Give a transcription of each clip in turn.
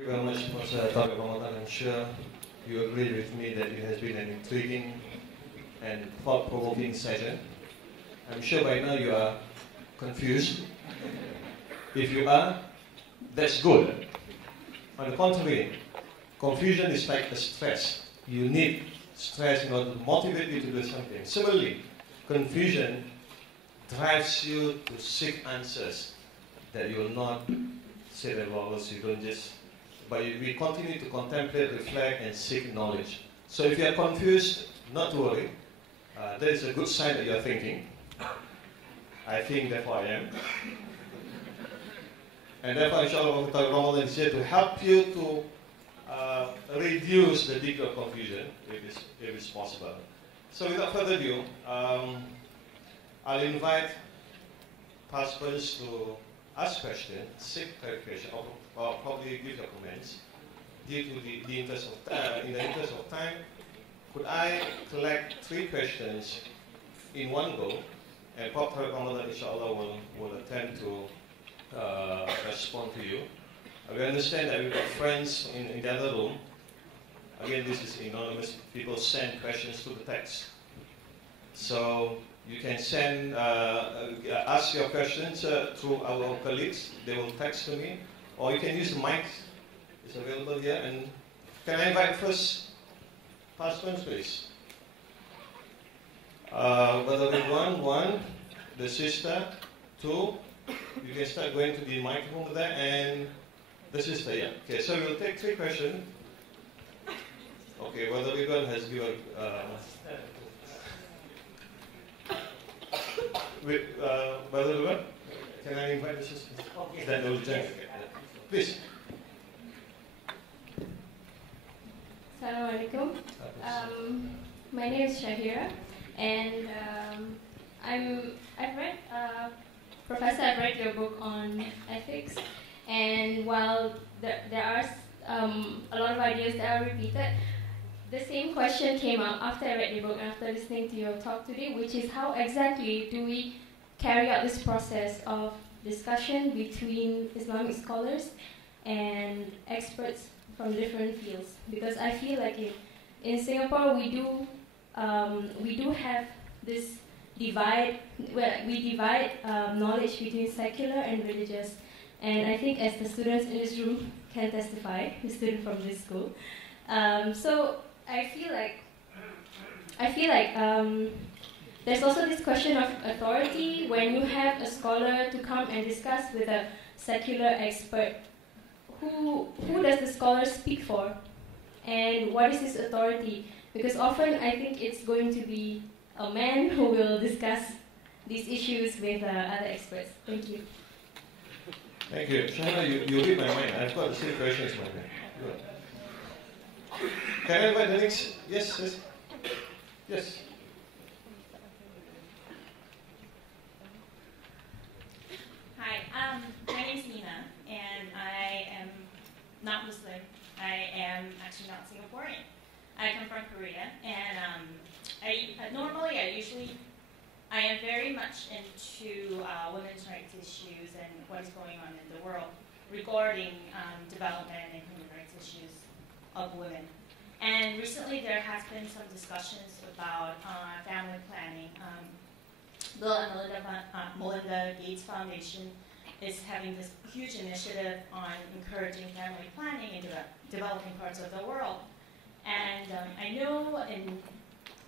you very much, Mr. Tariq Ramadan. I'm sure you agree with me that it has been an intriguing and thought-provoking session. I'm sure by now you are confused. If you are, that's good. On the contrary, confusion is like a stress. You need stress in order to motivate you to do something. Similarly, confusion drives you to seek answers that you will not sit at levels, you don't just, but we continue to contemplate, reflect, and seek knowledge. So if you are confused, not to worry. That is a good sign that you are thinking. I think, therefore I am. And therefore, inshallah, Ramadan is here to help you to reduce the degree of confusion, if it's possible. So without further ado, I'll invite participants to ask questions, seek clarification, or probably give your comments. Due to the interest of time, in the interest of time, could I collect 3 questions in one go, and Prophet Ramadan, inshallah, will attempt to respond to you. We understand that we've got friends in the other room. Again, this is anonymous. People send questions to the text. So you can send, ask your questions through our colleagues. They will text to me. Or you can use the mic. It's available here. And can I invite first participants, please? Brother one, the sister, 2. You can start going to the microphone there, and the sister, yeah. Okay, so we'll take 3 questions. Okay, Brother Ridwan has given. Brother Ridwan, can I invite the sister? Okay. Then we'll join. Please. Assalamualaikum. My name is Shahira, and I've read, Professor, I've read your book on ethics, and while there are a lot of ideas that are repeated, the same question came up after I read the book and after listening to your talk today, which is how exactly do we carry out this process of discussion between Islamic scholars and experts from different fields? Because I feel like in Singapore we do have this divide, where we divide knowledge between secular and religious. And I think as the students in this room can testify, the student from this school. So I feel like there's also this question of authority when you have a scholar to come and discuss with a secular expert. Who does the scholar speak for? And what is his authority? Because often I think it's going to be a man who will discuss these issues with other experts. Thank you. Thank you. Shana, you read my mind. I've got the same questions in my mind. Good. Can I invite the next? Yes. Yes. Hi, my name is Nina, and I am not Muslim. I am actually not Singaporean. I come from Korea, and I am very much into women's rights issues and what is going on in the world regarding development and human rights issues of women. And recently there has been some discussions about family planning. Bill and Melinda Gates Foundation is having this huge initiative on encouraging family planning in developing parts of the world. And I know in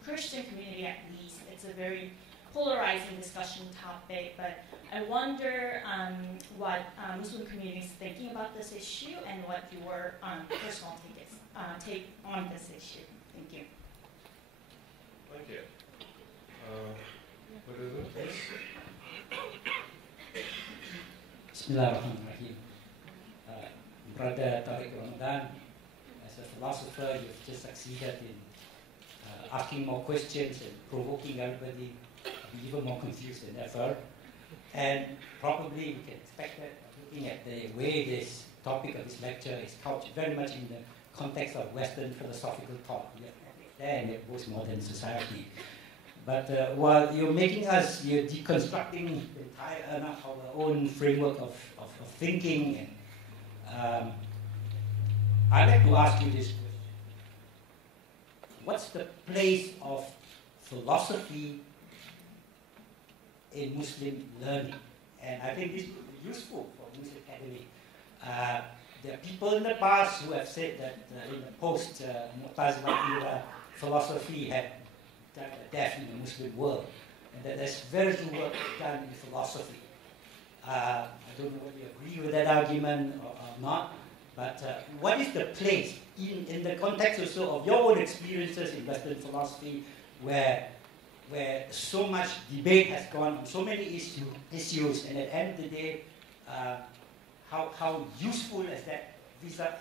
Christian community at least, it's a very polarizing discussion topic, but I wonder what Muslim community is thinking about this issue and what your personal take on this issue. Thank you. Thank you. What is it? Bismillahirrahmanirrahim. Brother Tariq Ramadan, as a philosopher, you've just succeeded in asking more questions and provoking everybody to be even more confused than ever. And probably we can expect that, looking at the way this topic of this lecture is couched very much in the context of Western philosophical thought. We have ethics there and we have postmodern society. But while you're deconstructing the entire our own framework of thinking, and I'd like to ask you this question. What's the place of philosophy in Muslim learning? And I think this would be useful for Muslim academy. There are people in the past who have said that in the post-Mu'tazila era, philosophy had done a death in the Muslim world, and that there's very little work done in philosophy. I don't know whether you agree with that argument or not, but what is the place in the context also of your own experiences in Western philosophy, where so much debate has gone on so many issues, and at the end of the day, how useful is that,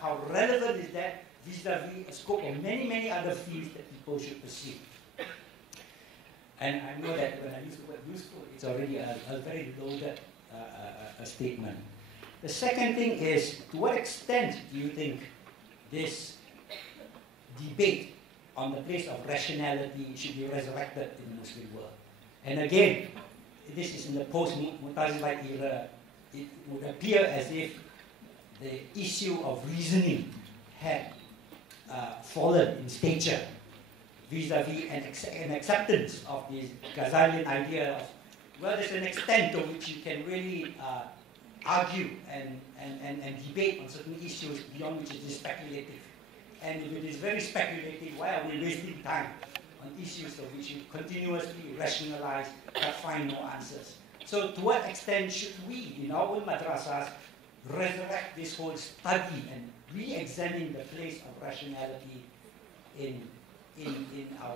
how relevant is that vis-a-vis a scope of many other fields that people should pursue? And I know that when I use the word useful, it's already a very loaded statement. The second thing is, to what extent do you think this debate on the place of rationality should be resurrected in the Muslim world? And again, this is in the post-Mu'tazilite era. It would appear as if the issue of reasoning had fallen in stature vis-a-vis an acceptance of this Ghazalian idea of, well, there's an extent to which you can really argue and debate on certain issues beyond which it is speculative. And if it is very speculative, why are we wasting time on issues of which you continuously rationalize but find no answers? So to what extent should we, in our own madrasas, resurrect this whole study and re-examine the place of rationality in our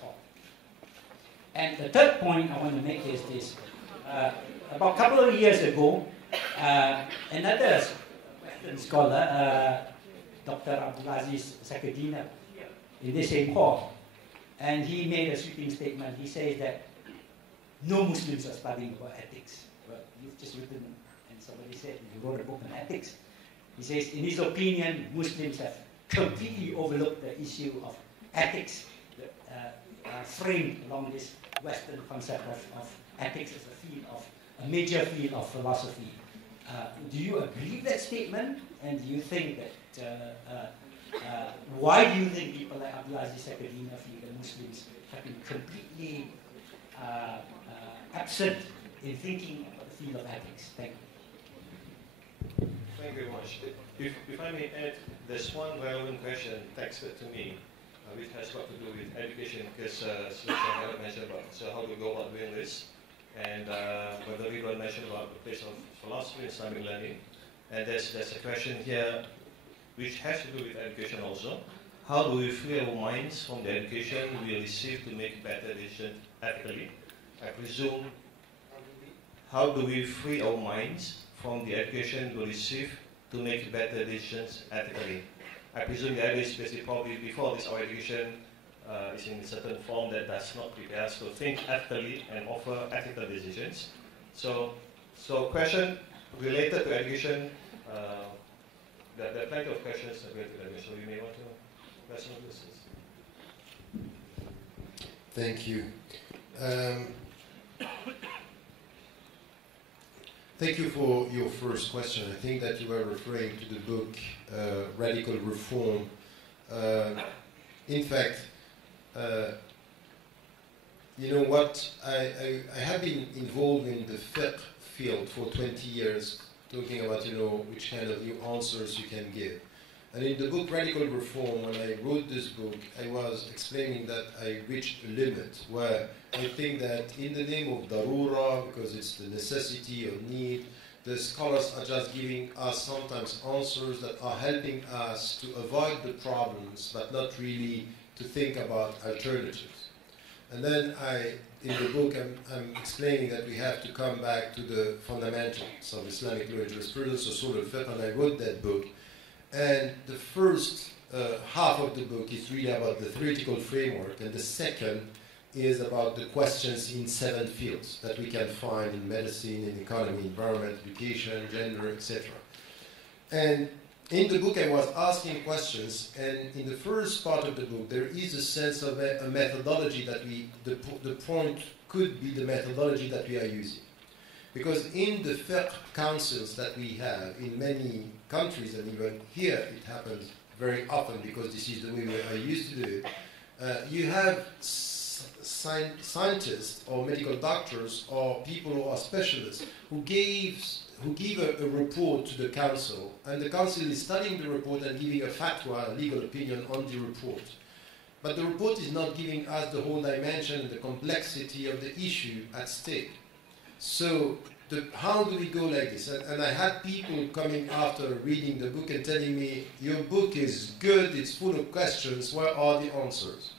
thought? And the third point I want to make is this. About a couple of years ago, another Western scholar, Dr. Abdulaziz Sakadina, in the same hall, and he made a sweeping statement. He says that no Muslims are studying about ethics. Well, you've just written, and somebody said you wrote a book on ethics. He says, in his opinion, Muslims have completely overlooked the issue of ethics, framed along this Western concept of ethics as a major field of philosophy. Do you agree with that statement? And do you think that, why do you think people like Abdulaziz Sakadina feel that Muslims have been completely absent in thinking about the field of ethics? Thank you. Thank you very much. If I may add, there's one relevant question texted to me, which has got to do with education, because Sir mentioned about how do we go about doing this, and whether we don't mention about the place of philosophy in Islamic learning. And there's a question here which has to do with education also. How do we free our minds from the education we receive to make better decisions ethically? I presume, how do we free our minds from the education we receive to make better decisions ethically? I presume the idea is basically probably before this our education is in a certain form that does not prepare us to think ethically and offer ethical decisions. So question related to education, there are plenty of questions related to education, so you may want to question this. Thank you. Thank you for your first question. I think that you were referring to the book Radical Reform. In fact, you know what, I have been involved in the fiqh field for 20 years, talking about, you know, which kind of new answers you can give. And in the book Radical Reform, when I wrote this book, I was explaining that I reached a limit where I think that in the name of darura, because it's the necessity or need, the scholars are just giving us sometimes answers that are helping us to avoid the problems, but not really to think about alternatives. And then in the book, I'm explaining that we have to come back to the fundamentals of Islamic law and jurisprudence, Usul al-Fiqh, and I wrote that book. And the first half of the book is really about the theoretical framework, and the second is about the questions in 7 fields that we can find in medicine, in economy, environment, education, gender, etc. And in the book I was asking questions, and in the first part of the book there is a sense of a methodology that the point could be the methodology that we are using. Because in the fiqh councils that we have in many countries, and even here it happens very often because this is the way I used to do it. You have scientists or medical doctors or people who are specialists who give a report to the council, and the council is studying the report and giving a fatwa, a legal opinion on the report. But the report is not giving us the whole dimension and the complexity of the issue at stake. So how do we go like this? And I had people coming after reading the book and telling me, your book is good, it's full of questions, where are the answers?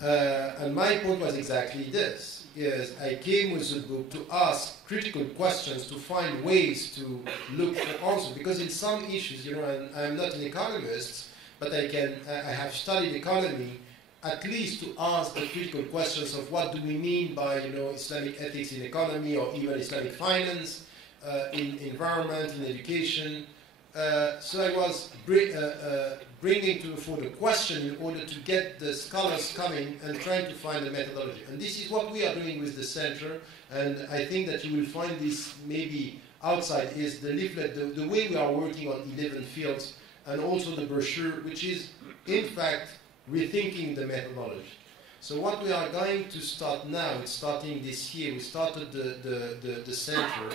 And my point was exactly this, is I came with the book to ask critical questions, to find ways to look for answers. Because in some issues, you know, and I'm not an economist, but I have studied economy, at least to ask the critical questions of what do we mean by, you know, Islamic ethics in economy, or even Islamic finance, in environment, in education. So I was bringing to the fore the question in order to get the scholars coming and trying to find a methodology. And this is what we are doing with the center, and I think that you will find this maybe outside, is the leaflet, the way we are working on 11 fields, and also the brochure, which is, in fact, rethinking the methodology. So what we are going to start now, it's starting this year, we started the center,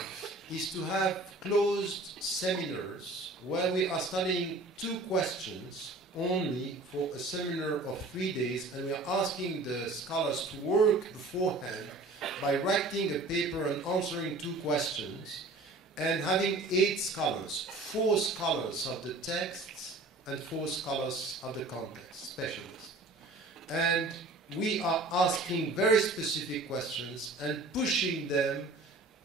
is to have closed seminars where we are studying 2 questions only for a seminar of 3 days, and we are asking the scholars to work beforehand by writing a paper and answering 2 questions, and having 8 scholars, 4 scholars of the texts and 4 scholars of the context, specialists. And we are asking very specific questions and pushing them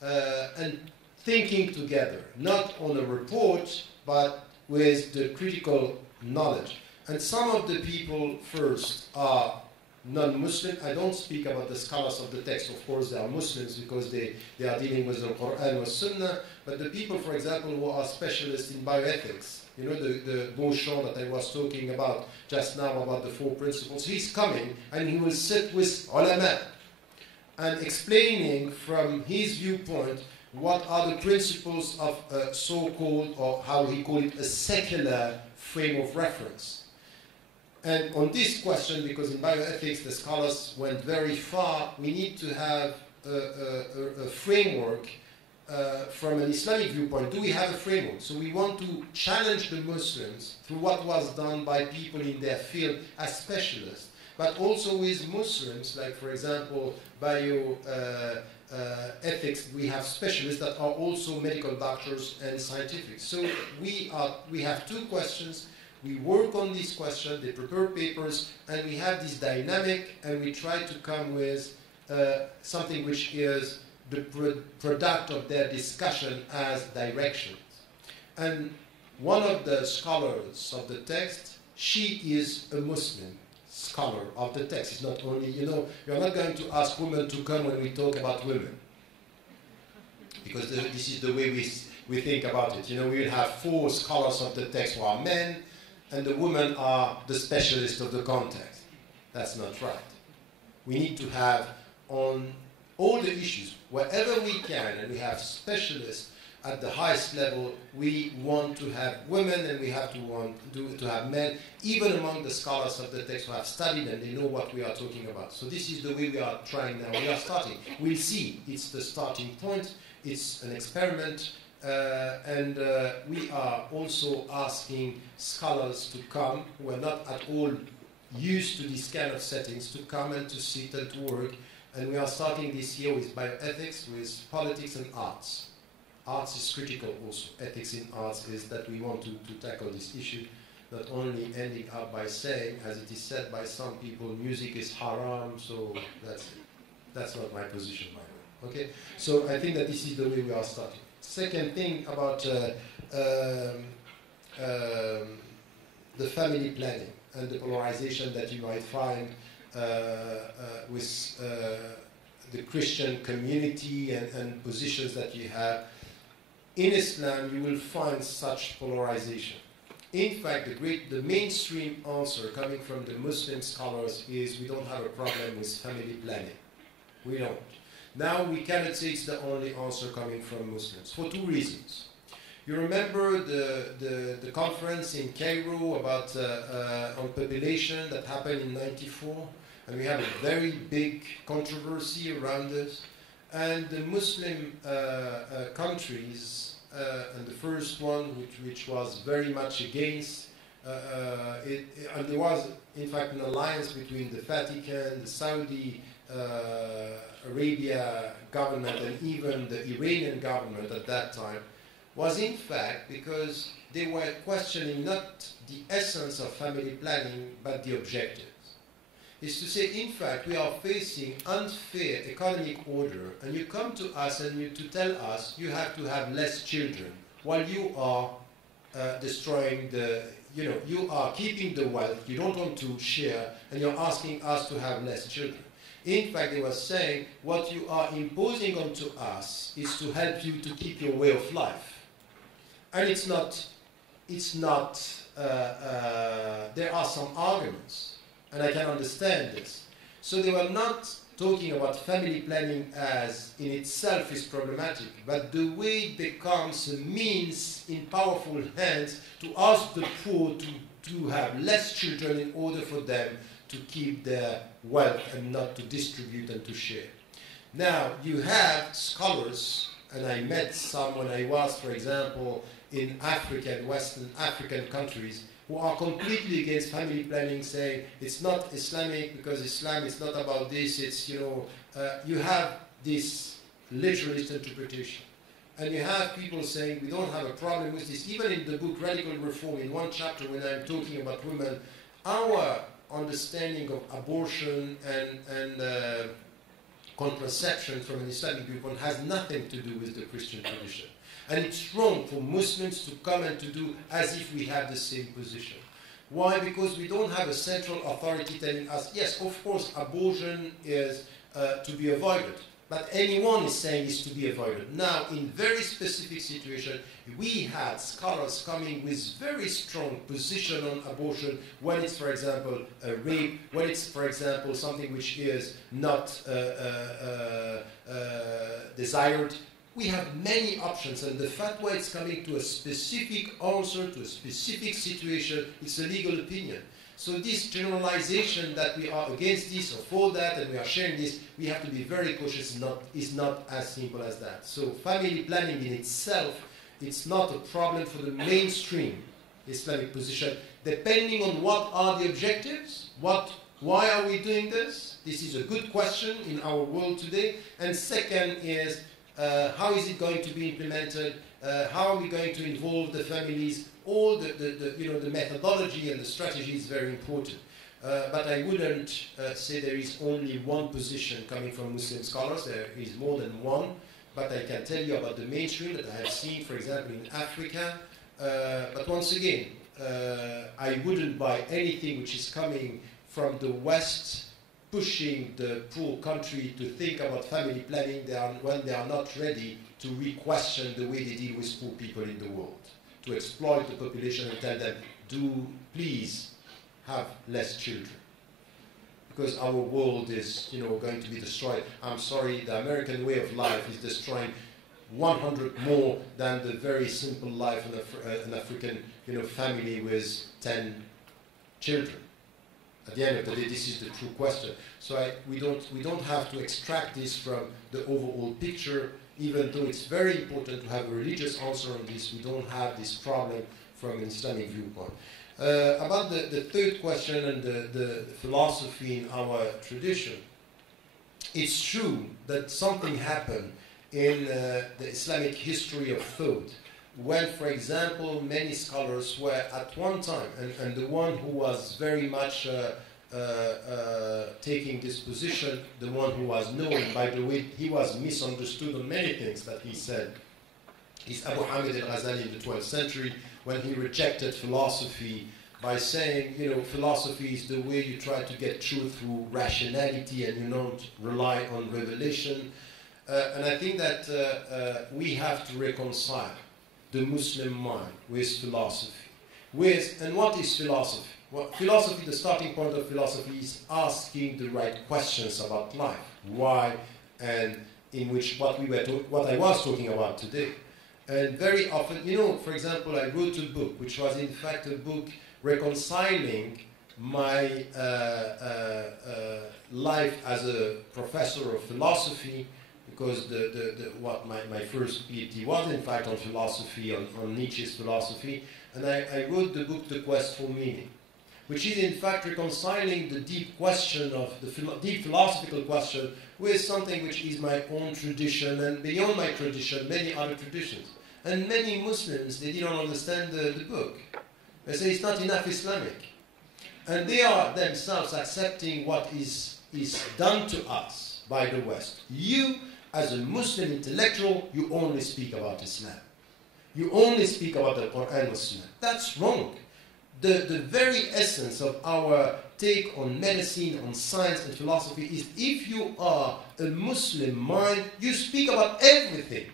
and thinking together, not on a report, but with the critical knowledge. And some of the people first are non-Muslim. I don't speak about the scholars of the text. Of course, they are Muslims because they are dealing with the Quran or Sunnah. But the people, for example, who are specialists in bioethics, you know, the Beauchamp that I was talking about just now, about the 4 principles, he's coming and he will sit with ulama and explaining from his viewpoint what are the principles of a so-called, or how he called it, a secular frame of reference. And on this question, because in bioethics the scholars went very far, we need to have a framework from an Islamic viewpoint. Do we have a framework? So we want to challenge the Muslims through what was done by people in their field as specialists, but also with Muslims, like for example, ethics, we have specialists that are also medical doctors and scientific. So we have 2 questions. We work on these questions, they prepare papers, and we have this dynamic, and we try to come with something which is the product of their discussion as directions. And one of the scholars of the text, she is a Muslim scholar of the text. It's not only, you know, you're not going to ask women to come when we talk about women, because this is the way we think about it. You know, we will have 4 scholars of the text who are men, and the women are the specialists of the context. That's not right. We need to have on all the issues, wherever we can, and we have specialists at the highest level, we want to have women, and we have to have men, even among the scholars of the text who have studied and they know what we are talking about. So this is the way we are trying now. We are starting. We'll see. It's the starting point. It's an experiment. And we are also asking scholars to come who are not at all used to these kind of settings to come and to sit and to work. And we are starting this year with bioethics, with politics and arts. Arts is critical also. Ethics in arts is that we want to tackle this issue, not only ending up by saying, as it is said by some people, music is haram, so that's not my position, by the way. Okay? So I think that this is the way we are starting. Second thing about the family planning and the polarization that you might find with the Christian community and positions that you have. In Islam, you will find such polarization. In fact, the mainstream answer coming from the Muslim scholars is we don't have a problem with family planning. We don't. Now, we cannot say it's the only answer coming from Muslims, for 2 reasons. You remember the conference in Cairo about on population that happened in '94, and we had a very big controversy around this. And the Muslim countries, and the first one which was very much against, and there was in fact an alliance between the Vatican, the Saudi Arabia government, and even the Iranian government at that time, was in fact because they were questioning not the essence of family planning, but the objectives. Is to say, in fact, we are facing unfair economic order, and you come to us and to tell us you have to have less children, while you are destroying you are keeping the wealth, you don't want to share, and you're asking us to have less children. In fact, they were saying, what you are imposing onto us is to help you to keep your way of life. And there are some arguments, and I can understand this. So they were not talking about family planning as in itself is problematic, but the way it becomes a means in powerful hands to ask the poor to have less children in order for them to keep their wealth and not to distribute and to share. Now, you have scholars, and I met some when I was, for example, in Africa and Western African countries, who are completely against family planning, saying it's not Islamic because Islam is not about this, it's, you have this literalist interpretation. And you have people saying we don't have a problem with this. Even in the book Radical Reform, in one chapter when I'm talking about women, our understanding of abortion and contraception from an Islamic viewpoint has nothing to do with the Christian tradition. And it's wrong for Muslims to come and to do as if we have the same position. Why? Because we don't have a central authority telling us, yes, of course, abortion is to be avoided. But anyone is saying it's to be avoided. Now, in very specific situations, we had scholars coming with very strong position on abortion when it's, for example, a rape, when it's, for example, something which is not desired. We have many options, and the fatwa is coming to a specific answer, to a specific situation. It's a legal opinion. So this generalization that we are against this or for that, and we are sharing this, we have to be very cautious. It's not as simple as that. So family planning in itself, it's not a problem for the mainstream Islamic position. Depending on what are the objectives, why are we doing this? This is a good question in our world today. And second is, how is it going to be implemented? How are we going to involve the families? All the methodology and the strategy is very important. But I wouldn't say there is only one position coming from Muslim scholars. There is more than one. But I can tell you about the mainstream that I have seen, for example, in Africa. But once again, I wouldn't buy anything which is coming from the West, pushing the poor country to think about family planning when they are not ready to re-question the way they deal with poor people in the world, to exploit the population and tell them, do please have less children. Because our world is going to be destroyed. I'm sorry, the American way of life is destroying 100 more than the very simple life of an African family with 10 children. At the end of the day, this is the true question. So we don't have to extract this from the overall picture, even though it's very important to have a religious answer on this. We don't have this problem from an Islamic viewpoint. About the third question and the philosophy in our tradition, it's true that something happened in the Islamic history of thought when, for example, many scholars were at one time, and the one who was very much taking this position, the one who was known, by the way, he was misunderstood on many things that he said, is Abu Hamid al-Ghazali in the 12th century, when he rejected philosophy by saying, philosophy is the way you try to get truth through rationality and you don't rely on revelation. And I think that we have to reconcile the Muslim mind with philosophy. And what is philosophy? Well, philosophy, the starting point of philosophy is asking the right questions about life. Why? And in which what I was talking about today. And very often, you know, for example, I wrote a book, which was in fact a book reconciling my life as a professor of philosophy, because what my first PhD was in fact on philosophy, on Nietzsche's philosophy, and I wrote the book The Quest for Meaning, which is in fact reconciling the deep question of the deep philosophical question with something which is my own tradition, and beyond my tradition, many other traditions. And many Muslims, they didn't understand the book. They say it's not enough Islamic. And they are themselves accepting what is done to us by the West. You, as a Muslim intellectual, you only speak about Islam. You only speak about the Quran and Sunnah. That's wrong. The very essence of our take on medicine, on science and philosophy is if you are a Muslim mind, you speak about everything.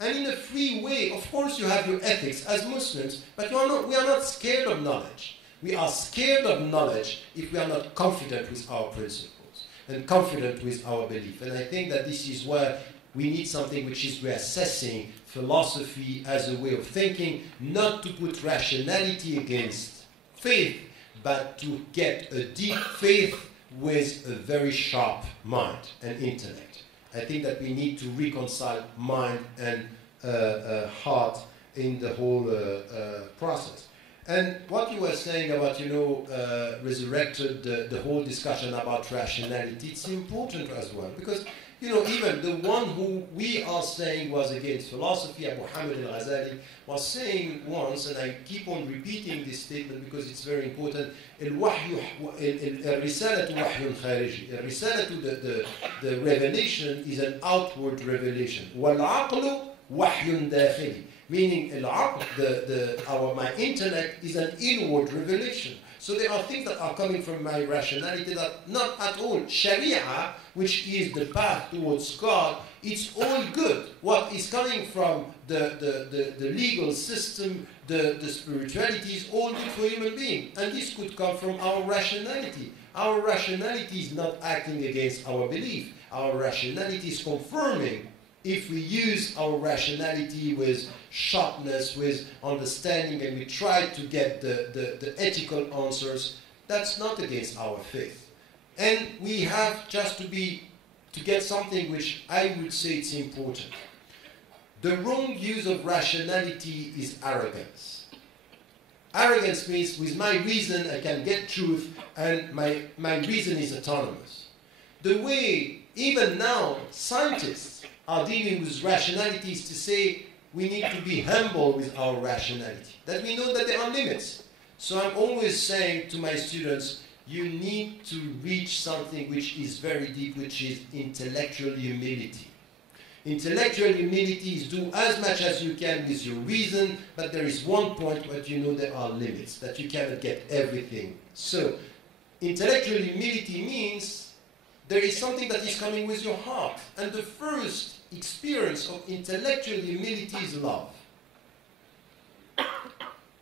And in a free way. Of course you have your ethics as Muslims, but we are not scared of knowledge. We are scared of knowledge if we are not confident with our principles and confident with our belief. And I think that this is where we need something which is reassessing philosophy as a way of thinking, not to put rationality against faith, but to get a deep faith with a very sharp mind and intellect. I think that we need to reconcile mind and heart in the whole process. And what you were saying about, resurrected the whole discussion about rationality, it's important as well. Because, even the one who we are saying was against philosophy, Abu Hamid al-Ghazali, was saying once, and I keep on repeating this statement because it's very important, الرسالة وحي خارجي. The revelation is an outward revelation. والعقل وحي داخلي. Meaning, my intellect is an inward revelation. So there are things that are coming from my rationality that not at all. Sharia, which is the path towards God, it's all good. What is coming from the legal system, the spirituality is all good for human beings. And this could come from our rationality. Our rationality is not acting against our belief. Our rationality is confirming. If we use our rationality with sharpness, with understanding, and we try to get the ethical answers, that's not against our faith. And we have just to get something which I would say it's important. The wrong use of rationality is arrogance. Arrogance means with my reason I can get truth, and my reason is autonomous. The way, even now, scientists are dealing with rationality is to say we need to be humble with our rationality. That we know that there are limits. So I'm always saying to my students, you need to reach something which is very deep, which is intellectual humility. Intellectual humility is do as much as you can with your reason, but there is one point where you know there are limits, that you cannot get everything. So intellectual humility means there is something that is coming with your heart. And the first experience of intellectual humility is love.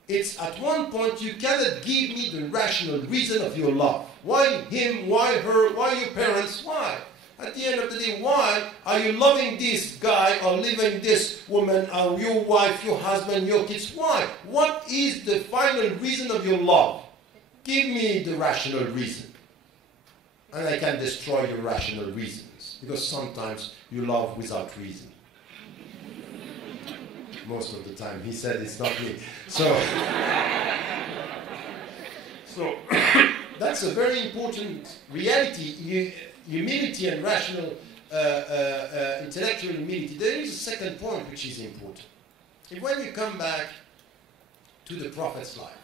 It's at one point you cannot give me the rational reason of your love. Why him? Why her? Why your parents? Why? At the end of the day, why are you loving this guy or loving this woman or your wife, your husband, your kids? Why? What is the final reason of your love? Give me the rational reason. And I can destroy your rational reasons. Because sometimes you love without reason. Most of the time. He said it's not me. So that's a very important reality. Humility and rational, intellectual humility. There is a second point which is important. If when you come back to the Prophet's life,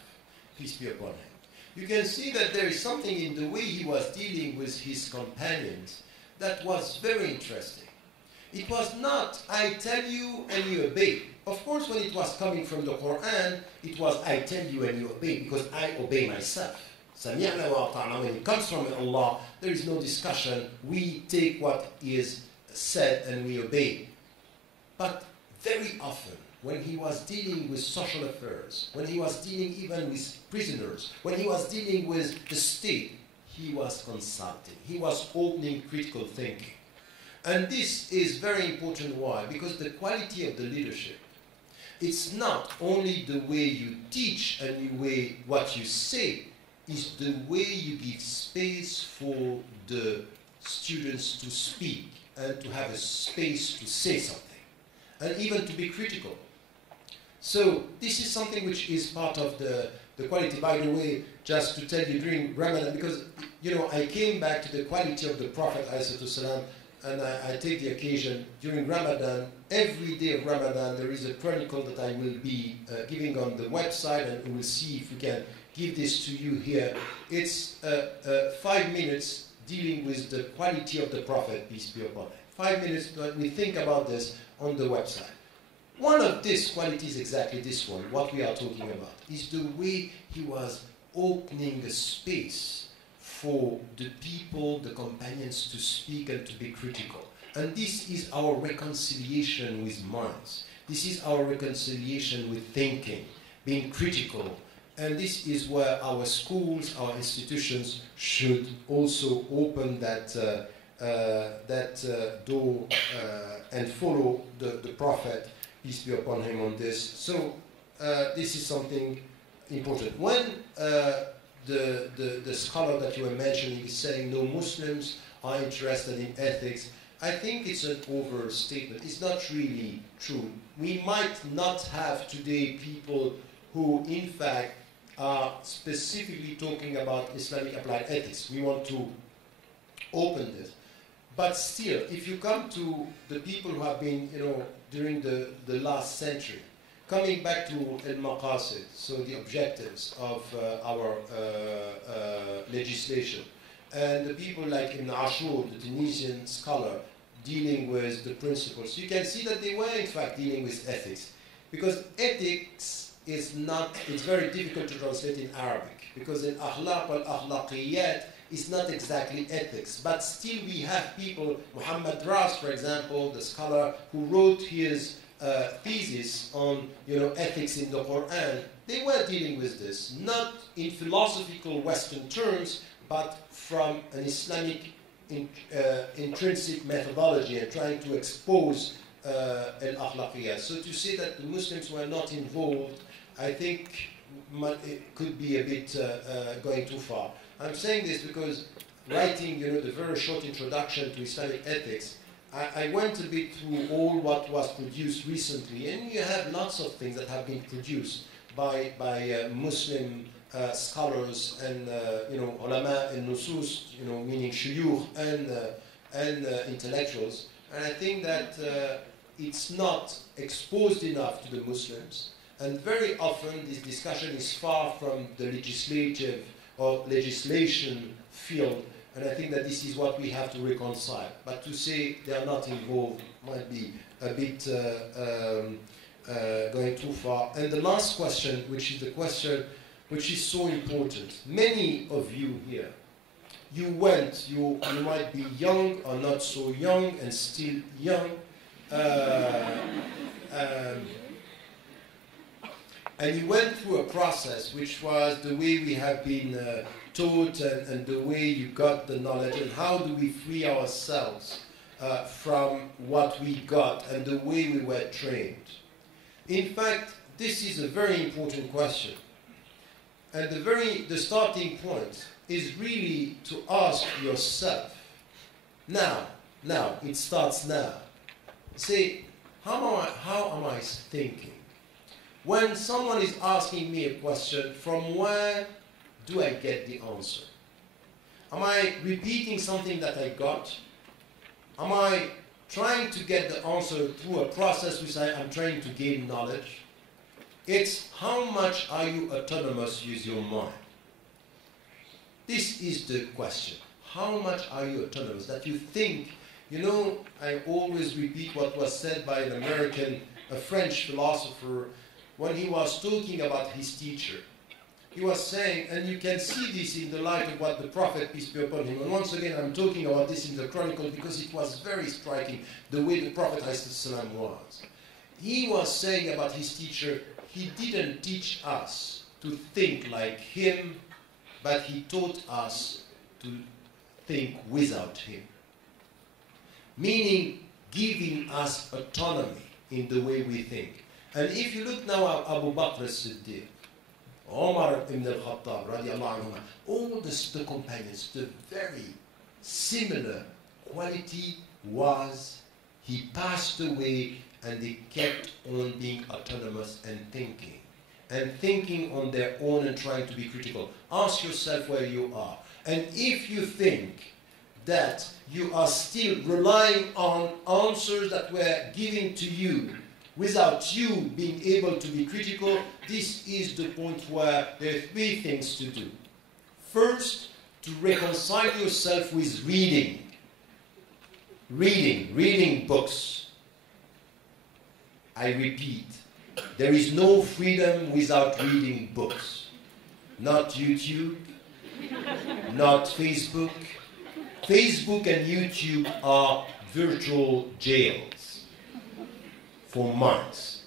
peace be upon him, you can see that there is something in the way he was dealing with his companions that was very interesting. It was not, I tell you and you obey. Of course, when it was coming from the Quran, it was, I tell you and you obey, because I obey myself. When it comes from Allah, there is no discussion. We take what is said and we obey. But very often, when he was dealing with social affairs, when he was dealing even with prisoners, when he was dealing with the state, he was consulting. He was opening critical thinking. And this is very important. Why? Because the quality of the leadership It's not only the way you teach and the way what you say, it's the way you give space for the students to speak and to have a space to say something, and even to be critical. So this is something which is part of the quality. By the way, just to tell you, during Ramadan, because I came back to the quality of the Prophet ﷺ, and I take the occasion during Ramadan. Every day of Ramadan, there is a chronicle that I will be giving on the website, and we will see if we can give this to you here. It's 5 minutes dealing with the quality of the Prophet, peace be upon him. 5 minutes, we think about this on the website. One of these qualities, exactly this one, what we are talking about, is the way he was opening a space for the people, the companions, to speak and to be critical. And this is our reconciliation with minds. This is our reconciliation with thinking, being critical. And this is where our schools, our institutions should also open that door and follow the Prophet, peace be upon him, on this. So this is something important. When the scholar that you were mentioning is saying no Muslims are interested in ethics, I think it's an overstatement. It's not really true. We might not have today people who, in fact, are specifically talking about Islamic applied ethics. We want to open this. But still, if you come to the people who have been, during the last century, coming back to al-maqasid, so the objectives of our legislation, and the people like Ibn Ashur, the Tunisian scholar, dealing with the principles, you can see that they were in fact dealing with ethics. Because ethics is not, it's very difficult to translate in Arabic, because in akhlaq al-akhlaqiyat is not exactly ethics. But still we have people, Muhammad Ras, for example, the scholar who wrote his thesis on ethics in the Quran, they were dealing with this, not in philosophical Western terms, but from an Islamic intrinsic methodology and trying to expose al-akhlaqiyat. So to say that the Muslims were not involved, I think it could be a bit going too far. I'm saying this because writing the very short introduction to Islamic ethics, I went a bit through all what was produced recently, and you have lots of things that have been produced by Muslim scholars and ulama and nusus, meaning shuyukh and intellectuals. And I think that it's not exposed enough to the Muslims, and very often this discussion is far from the legislative or legislation field. And I think that this is what we have to reconcile. But to say they are not involved might be a bit going too far. And the last question, which is the question which is so important. Many of you here, you might be young or not so young and still young. And you went through a process which was the way we have been taught and the way you got the knowledge, and how do we free ourselves from what we got and the way we were trained. In fact, this is a very important question. And the starting point is really to ask yourself, now, it starts now. Say, how am I thinking? When someone is asking me a question, from where do I get the answer? Am I repeating something that I got? Am I trying to get the answer through a process which I'm trying to gain knowledge? It's how much are you autonomous with your mind? This is the question. How much are you autonomous? That you think, I always repeat what was said by a French philosopher, when he was talking about his teacher. He was saying, and you can see this in the light of what the Prophet, peace be upon him, and once again I'm talking about this in the Chronicle because it was very striking, the way the Prophet ﷺ was. He was saying about his teacher, he didn't teach us to think like him, but he taught us to think without him. Meaning, giving us autonomy in the way we think. And if you look now at Abu Bakr as-Siddiq, Umar ibn al-Khattab, radiallahu anhu, all the companions, the very similar quality was he passed away and they kept on being autonomous and thinking on their own and trying to be critical. Ask yourself where you are. And if you think that you are still relying on answers that were given to you without you being able to be critical, this is the point where there are three things to do. First, to reconcile yourself with reading. Reading books. I repeat, there is no freedom without reading books. Not YouTube, not Facebook. Facebook and YouTube are virtual jails for minds.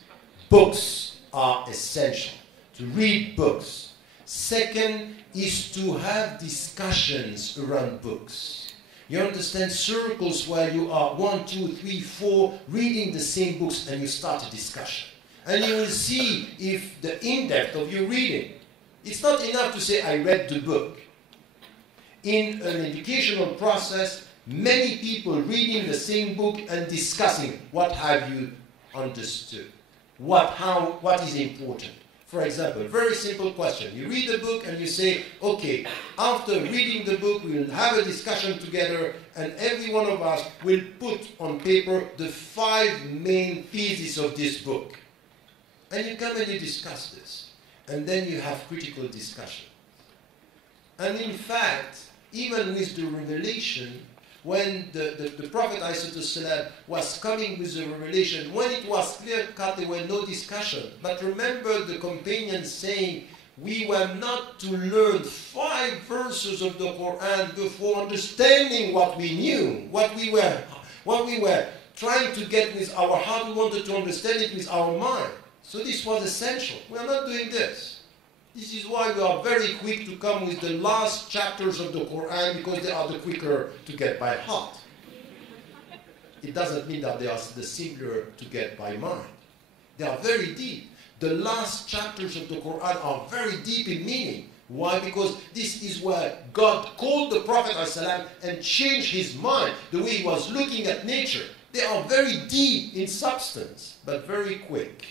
Books are essential. To read books. Second is to have discussions around books. You understand, circles where you are 1, 2, 3, 4 reading the same books and you start a discussion. And you will see if the in-depth of your reading. It's not enough to say, I read the book. In an educational process, many people reading the same book and discussing what have you understood, what is important. For example, very simple question. You read the book and you say, okay, after reading the book, we will have a discussion together and every one of us will put on paper the 5 main theses of this book. And you come and you discuss this. And then you have critical discussion. And in fact, even with the revelation, when the Prophet ﷺ was coming with the revelation, when it was clear-cut, there were no discussion. But remember the companions saying, we were not to learn 5 verses of the Quran before understanding what we knew, what we were trying to get with our heart. We wanted to understand it with our mind. So this was essential. We are not doing this. This is why we are very quick to come with the last chapters of the Quran, because they are the quicker to get by heart. It doesn't mean that they are the simpler to get by mind. They are very deep. The last chapters of the Quran are very deep in meaning. Why? Because this is where God called the Prophet ﷺ and changed his mind, the way he was looking at nature. They are very deep in substance, but very quick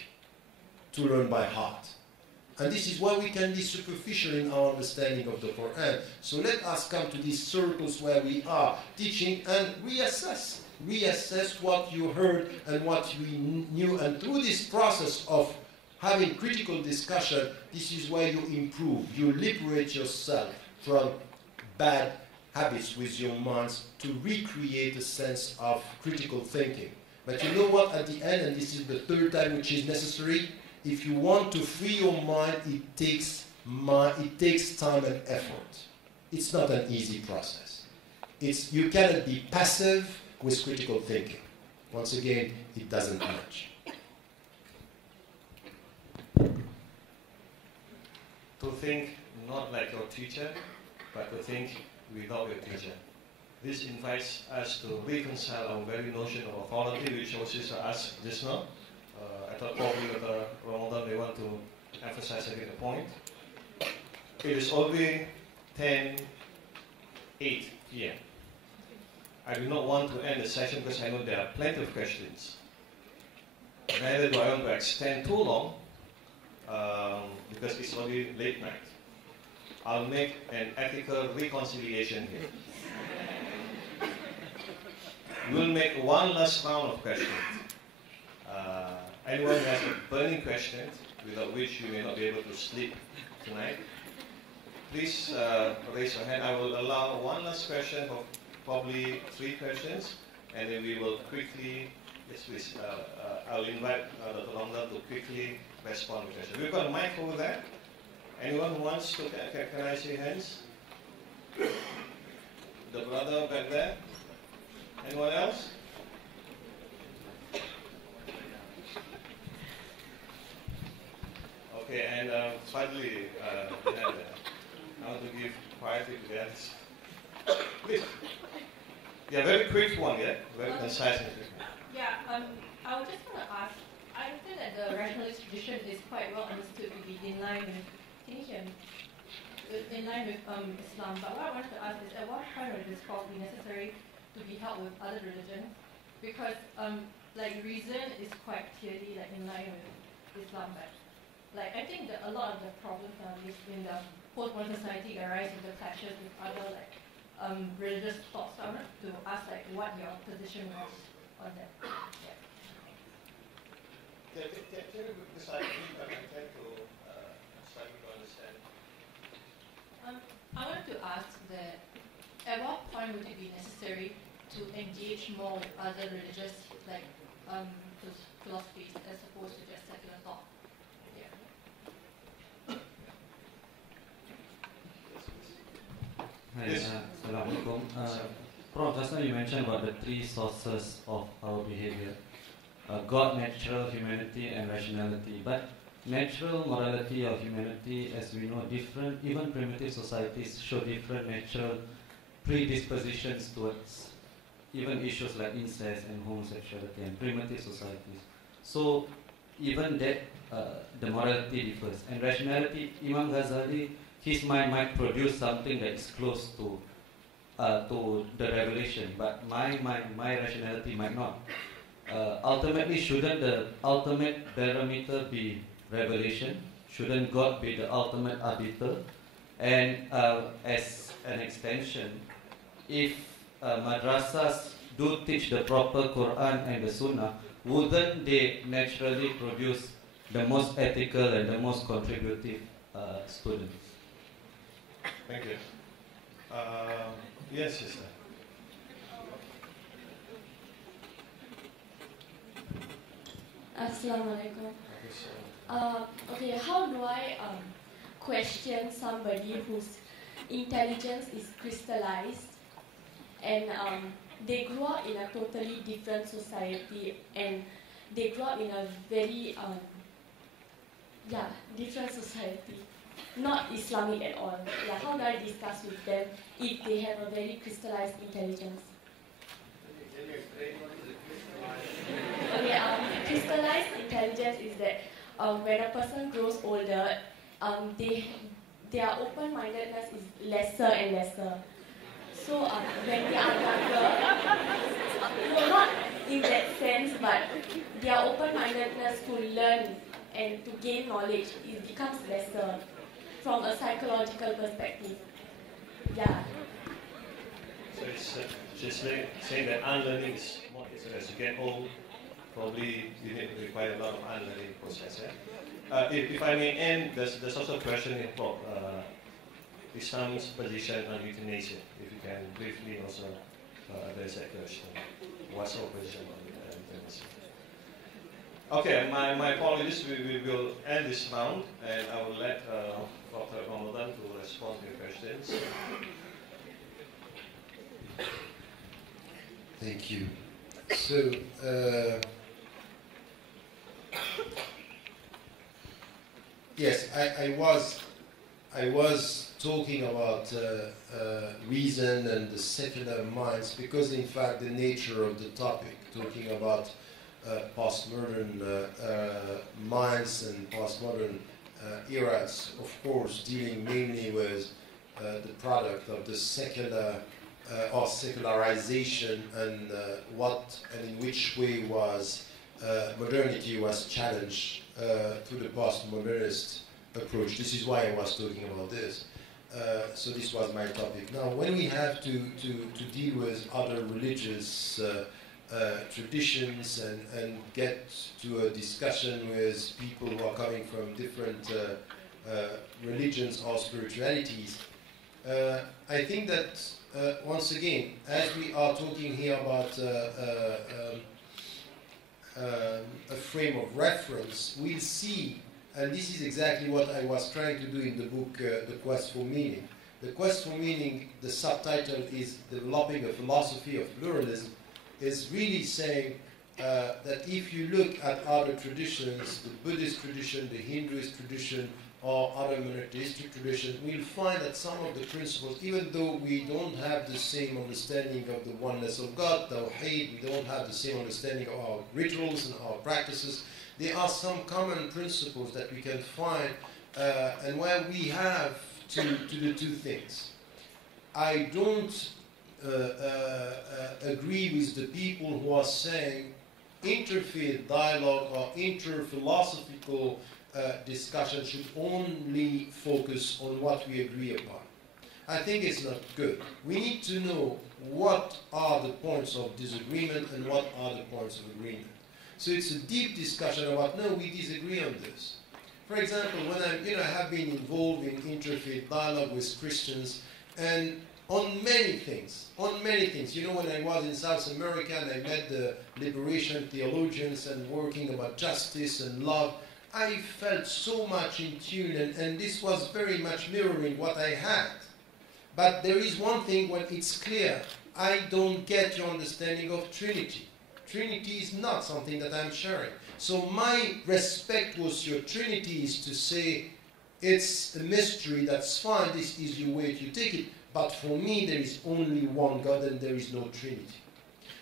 to learn by heart. And this is why we can be superficial in our understanding of the Quran. So let us come to these circles where we are teaching and reassess. Reassess what you heard and what you knew. And through this process of having critical discussion, this is where you improve. You liberate yourself from bad habits with your minds to recreate a sense of critical thinking. But you know what? At the end, and this is the 3rd time which is necessary, if you want to free your mind, it takes time and effort. It's not an easy process. You cannot be passive with critical thinking. Once again, it doesn't match. To think not like your teacher, but to think without your teacher. This invites us to reconcile our very notion of authority, which our sister asked just now. I thought probably with Ramadan they want to emphasize again the point. It is already 10:08 p.m. I do not want to end the session because I know there are plenty of questions. Neither do I want to extend too long because it's already late night. I'll make an ethical reconciliation here. We'll make one last round of questions. Anyone who has a burning question, without which you may not be able to sleep tonight, please raise your hand. I will allow one last question of probably 3 questions, and then we will quickly, yes please, I'll invite Dr. Ramadan to quickly respond to questions. We've got a mic over there. Anyone who wants to, can I see hands? The brother back there. Anyone else? Okay, and finally, I want to give priority to the others. Please. Yeah, very quick one, yeah? Very concise and quick. Yeah, I was just going to ask, I I understand that the rationalist tradition is quite well understood to be in line with, can you hear me? In line with Islam. But what I wanted to ask is, at what point would this call be necessary to be held with other religions? Because like reason is quite clearly like in line with Islam, but like I think that a lot of the problems nowadays in the post-modern society arise with the clashes with other like religious thoughts. So I wanted to ask like what your position was on that. Yeah. Can you decide if I tend to struggle to understand? I wanted to ask that at what point would it be necessary to engage more with other religious like philosophies as opposed to just secular thought? Yeah. Hi, Assalamualaikum. Prof, just now you mentioned about the three sources of our behavior. God, natural, humanity, and rationality. But natural morality or humanity, as we know, different, even primitive societies show different natural predispositions towards even issues like incest and homosexuality and primitive societies. So even that, the morality differs. And rationality, Imam Ghazali, his mind might produce something that is close to the revelation, but my rationality might not. Ultimately, shouldn't the ultimate barometer be revelation? Shouldn't God be the ultimate arbiter? And as an extension, if madrasas do teach the proper Quran and the Sunnah, wouldn't they naturally produce the most ethical and the most contributive students? Thank you. Yes, sister. Assalamualaikum. Okay, how do I question somebody whose intelligence is crystallized and they grew up in a totally different society and they grew up in a very different society, not Islamic at all. Yeah, how do I discuss with them if they have a very crystallized intelligence? Okay, crystallized intelligence is that when a person grows older, their open-mindedness is lesser and lesser. So when they are younger, no, not in that sense, but their open-mindedness to learn and to gain knowledge, it becomes lesser from a psychological perspective. Yeah. So it's just saying that unlearning is more, as you get old, probably you need to require a lot of unlearning process. Yeah? If I may end, there's also a question in Islam's position on euthanasia. If you can briefly also address that question. What's our position on euthanasia? Okay, my apologies. We will end this round, and I will let Dr. Ramadan to respond to your questions. Thank you. So, yes, I was talking about reason and the secular minds because, in fact, the nature of the topic, talking about postmodern minds and postmodern eras, of course, dealing mainly with the product of the secular or secularization and what and in which way was modernity was challenged through the postmodernist approach. This is why I was talking about this. So this was my topic. Now, when we have to deal with other religious traditions and get to a discussion with people who are coming from different religions or spiritualities, I think that once again, as we are talking here about a frame of reference, we'll see, and this is exactly what I was trying to do in the book, The Quest for Meaning. The Quest for Meaning, the subtitle is Developing a Philosophy of Pluralism, is really saying that if you look at other traditions, the Buddhist tradition, the Hinduist tradition, or other monotheistic traditions, we'll find that some of the principles, even though we don't have the same understanding of the oneness of God, Tawheed, we don't have the same understanding of our rituals and our practices, there are some common principles that we can find, and where we have to do two things. I don't agree with the people who are saying interfaith dialogue or interphilosophical discussion should only focus on what we agree upon. I think it's not good. We need to know what are the points of disagreement and what are the points of agreement. So it's a deep discussion about, no, we disagree on this. For example, when I have been involved in interfaith dialogue with Christians, and on many things. When I was in South America and I met the liberation theologians and working about justice and love, I felt so much in tune, and this was very much mirroring what I had. But there is one thing when it's clear. I don't get your understanding of Trinity. Trinity is not something that I'm sharing. So my respect towards your Trinity is to say, it's a mystery, that's fine, this is your way to take it. But for me, there is only one God and there is no Trinity.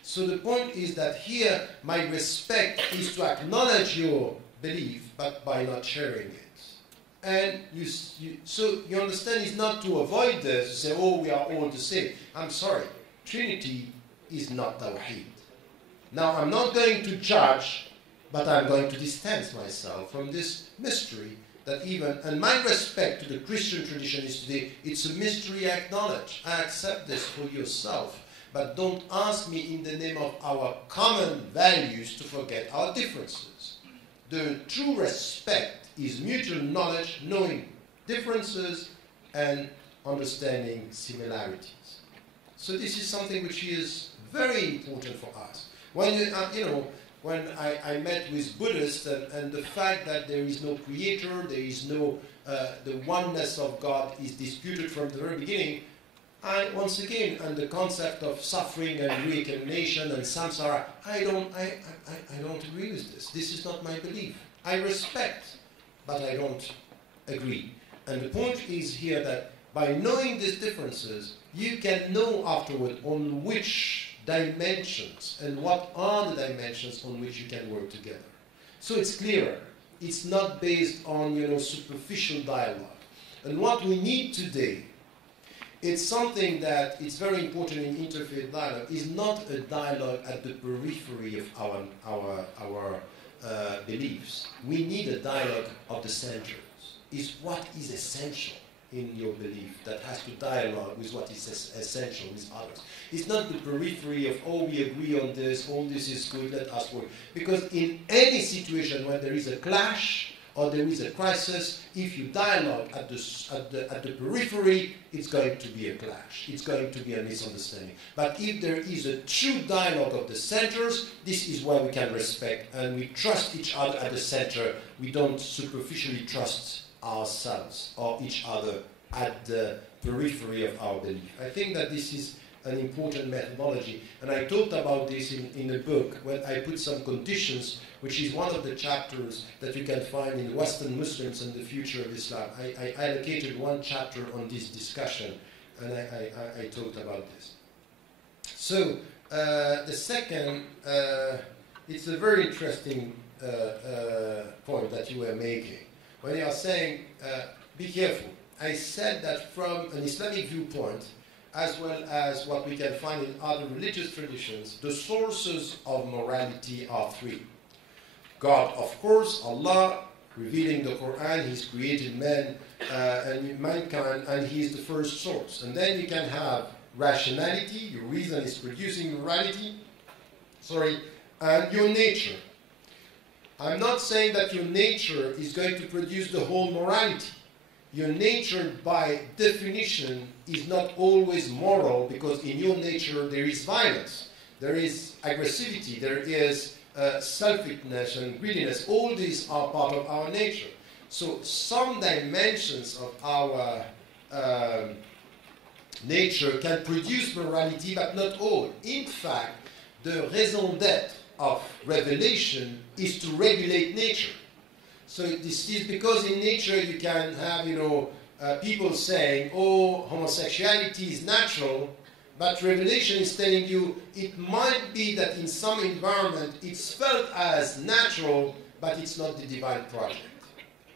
So the point is that here, my respect is to acknowledge your belief, but by not sharing it. And so you understand, it's not to avoid this, to say, oh, we are all the same. I'm sorry, Trinity is not Tawheed. Now, I'm not going to judge, but I'm going to distance myself from this mystery that even, and my respect to the Christian tradition is today, it's a mystery I acknowledge. I accept this for yourself, but don't ask me in the name of our common values to forget our differences. The true respect is mutual knowledge, knowing differences and understanding similarities. So this is something which is very important for us. When I met with Buddhists and the fact that there is no creator, there is no, the oneness of God is disputed from the very beginning, once again, and the concept of suffering and reincarnation and samsara, I don't agree with this. This is not my belief. I respect, but I don't agree. And the point is here that by knowing these differences, you can know afterward on which dimensions and what are the dimensions on which you can work together. So it's clearer. It's not based on superficial dialogue. And what we need today, it's something that is very important in interfaith dialogue, is not a dialogue at the periphery of our beliefs. We need a dialogue of the centers. Is what is essential in your belief that has to dialogue with what is essential with others. It's not the periphery of, oh, we agree on this, oh, this is good, let us work. Because in any situation where there is a clash or there is a crisis, if you dialogue at the periphery, it's going to be a clash. It's going to be a misunderstanding. But if there is a true dialogue of the centers, this is where we can respect and we trust each other at the center. We don't superficially trust ourselves or each other at the periphery of our belief. I think that this is an important methodology, and I talked about this in the book when I put some conditions, which is one of the chapters that you can find in Western Muslims and the Future of Islam. I allocated one chapter on this discussion, and I talked about this. So the second, it's a very interesting point that you were making. When you are saying, be careful. I said that from an Islamic viewpoint, as well as what we can find in other religious traditions, the sources of morality are three. God, of course, Allah, revealing the Quran, He's created man and mankind, and He is the first source. And then you can have rationality, your reason is producing morality, and your nature. I'm not saying that your nature is going to produce the whole morality. Your nature, by definition, is not always moral, because in your nature there is violence, there is aggressivity, there is selfishness and greediness. All these are part of our nature. So some dimensions of our nature can produce morality, but not all. In fact, the raison d'être of revelation is to regulate nature. So this is because in nature you can have, people saying, oh, homosexuality is natural, but revelation is telling you it might be that in some environment it's felt as natural, but it's not the divine project.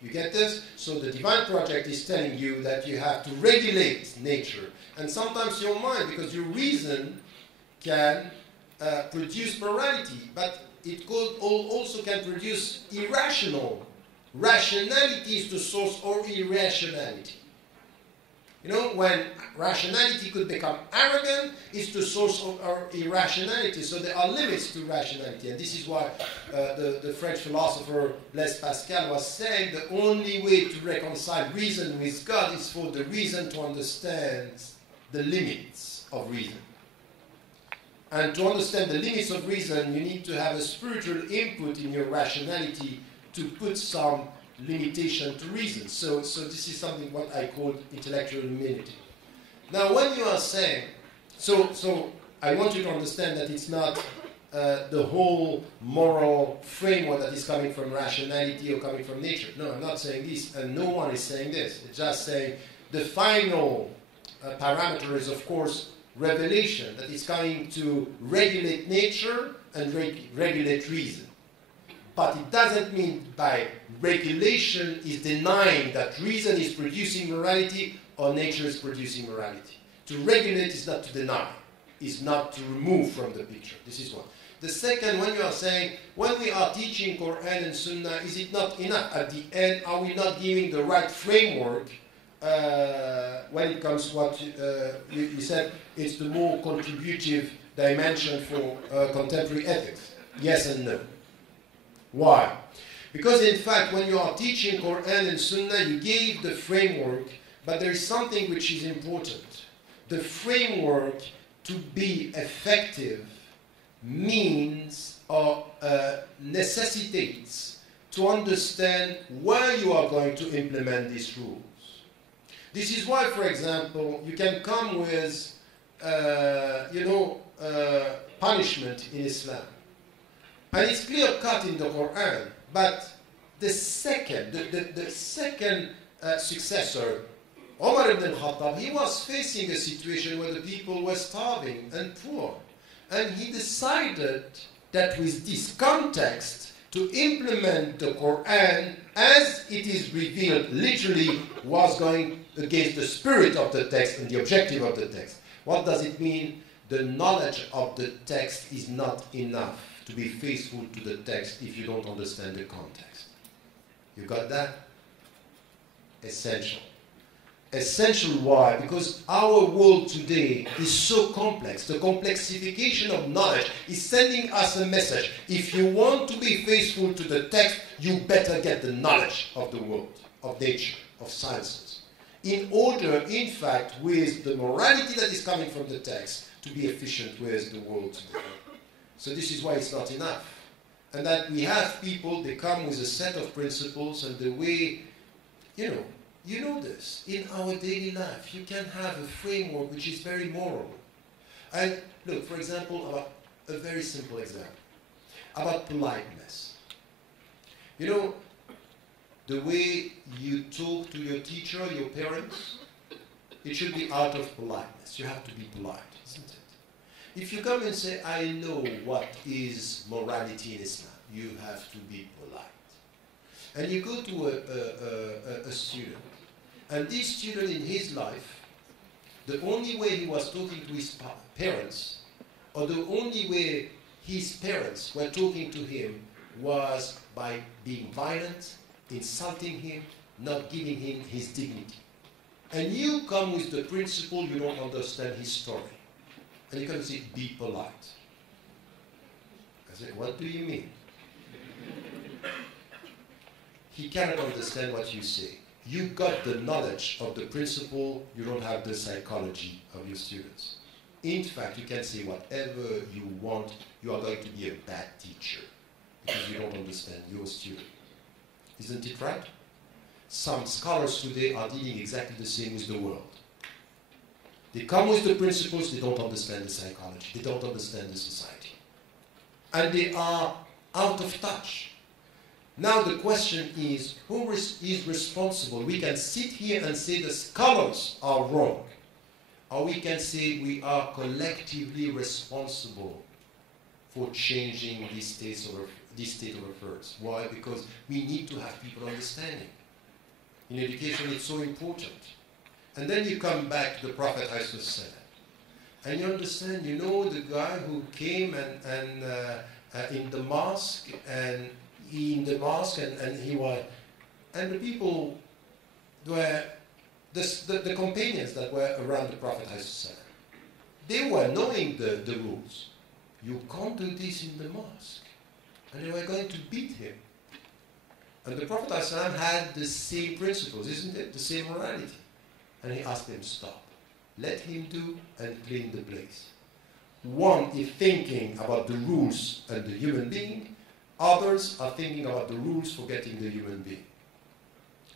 You get this? So the divine project is telling you that you have to regulate nature. And sometimes your mind, because your reason can produce morality, but it could also can produce irrational. Rationality is the source of irrationality. You know, when rationality could become arrogant, it's the source of our irrationality. So there are limits to rationality. And this is why the French philosopher Blaise Pascal was saying the only way to reconcile reason with God is for the reason to understand the limits of reason. And to understand the limits of reason, you need to have a spiritual input in your rationality to put some limitation to reason. So this is something what I call intellectual humility. Now, when you are saying, so I want you to understand that it's not the whole moral framework that is coming from rationality or coming from nature. No, I'm not saying this, and no one is saying this. It's just saying the final parameter is, of course, revelation, that is coming to regulate nature and regulate reason. But it doesn't mean by regulation is denying that reason is producing morality or nature is producing morality. To regulate is not to deny, is not to remove from the picture. This is one. The second, when you are saying, when we are teaching Quran and Sunnah, is it not enough? At the end, are we not giving the right framework when it comes to what you said, it's the more contributive dimension for contemporary ethics? Yes and no. Why? Because in fact, when you are teaching Quran and Sunnah, you gave the framework, but there is something which is important. The framework to be effective means or necessitates to understand where you are going to implement these rules. This is why, for example, you can come with, punishment in Islam. And it's clear-cut in the Quran, but the second successor, Umar ibn al-Khattab, he was facing a situation where the people were starving and poor. And he decided that with this context, to implement the Quran as it is revealed, literally was going against the spirit of the text and the objective of the text. What does it mean? The knowledge of the text is not enough to be faithful to the text if you don't understand the context. You got that? Essential. Essential why? Because our world today is so complex. The complexification of knowledge is sending us a message. If you want to be faithful to the text, you better get the knowledge of the world, of nature, of sciences. In order, in fact, with the morality that is coming from the text, to be efficient with the world today. So this is why it's not enough. And that we have people, they come with a set of principles and the way, you know this. In our daily life, you can have a framework which is very moral. And look, for example, about a very simple example. About politeness. You know, the way you talk to your teacher, your parents, it should be out of politeness. You have to be polite, isn't it? If you come and say, I know what is morality in Islam, you have to be polite. And you go to a student, and this student in his life, the only way he was talking to his parents, or the only way his parents were talking to him, was by being violent, insulting him, not giving him his dignity. And you come with the principle you don't understand his story. And you can say, be polite. I say, what do you mean? He cannot understand what you say. You got the knowledge of the principle, you don't have the psychology of your students. In fact, you can say whatever you want, you are going to be a bad teacher because you don't understand your student. Isn't it right? Some scholars today are dealing exactly the same with the world. They come with the principles, they don't understand the psychology, they don't understand the society. And they are out of touch. Now the question is, who is responsible? We can sit here and say the scholars are wrong. Or we can say we are collectively responsible for changing this state of affairs. Why? Because we need to have people understanding. In education, it's so important. And then you come back to the Prophet ﷺ, and you understand, you know, the guy who came and in the mosque, and he was, and the people were, the companions that were around the Prophet ﷺ, they were knowing the rules. You can't do this in the mosque. And they were going to beat him. And the Prophet ﷺ had the same principles, isn't it? The same morality. And he asked them, stop. Let him do and clean the place. One is thinking about the rules and the human being. Others are thinking about the rules, forgetting the human being.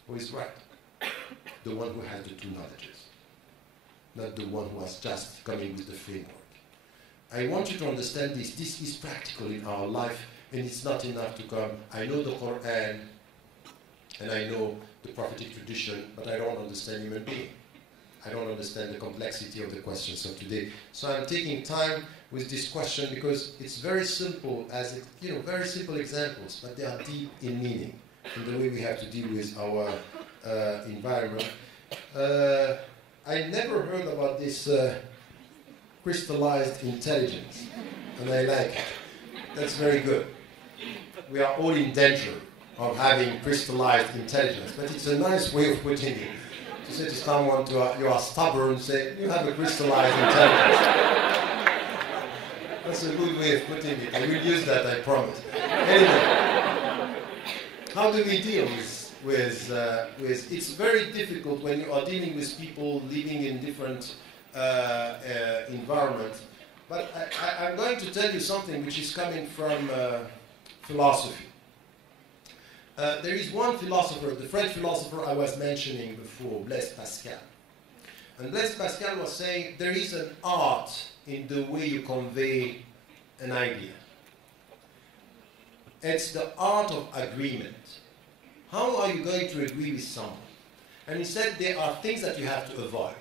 Who is right? The one who has the two knowledges. Not the one who was just coming with the framework. I want you to understand this. This is practical in our life, and it's not enough to come, I know the Quran, and I know the prophetic tradition, but I don't understand human being. I don't understand the complexity of the questions of today. So I'm taking time with this question because it's very simple, very simple examples, but they are deep in meaning, in the way we have to deal with our environment. I never heard about this crystallized intelligence, and I like it. That's very good. We are all in danger of having crystallized intelligence, but it's a nice way of putting it. To say to someone, you are stubborn, say, you have a crystallized intelligence. That's a good way of putting it. I will use that, I promise. Anyway, how do we deal with it's very difficult when you are dealing with people living in different environments. But I'm going to tell you something which is coming from philosophy. There is one philosopher, the French philosopher I was mentioning before, Blaise Pascal. And Blaise Pascal was saying there is an art in the way you convey an idea. It's the art of agreement. How are you going to agree with someone? And he said there are things that you have to avoid.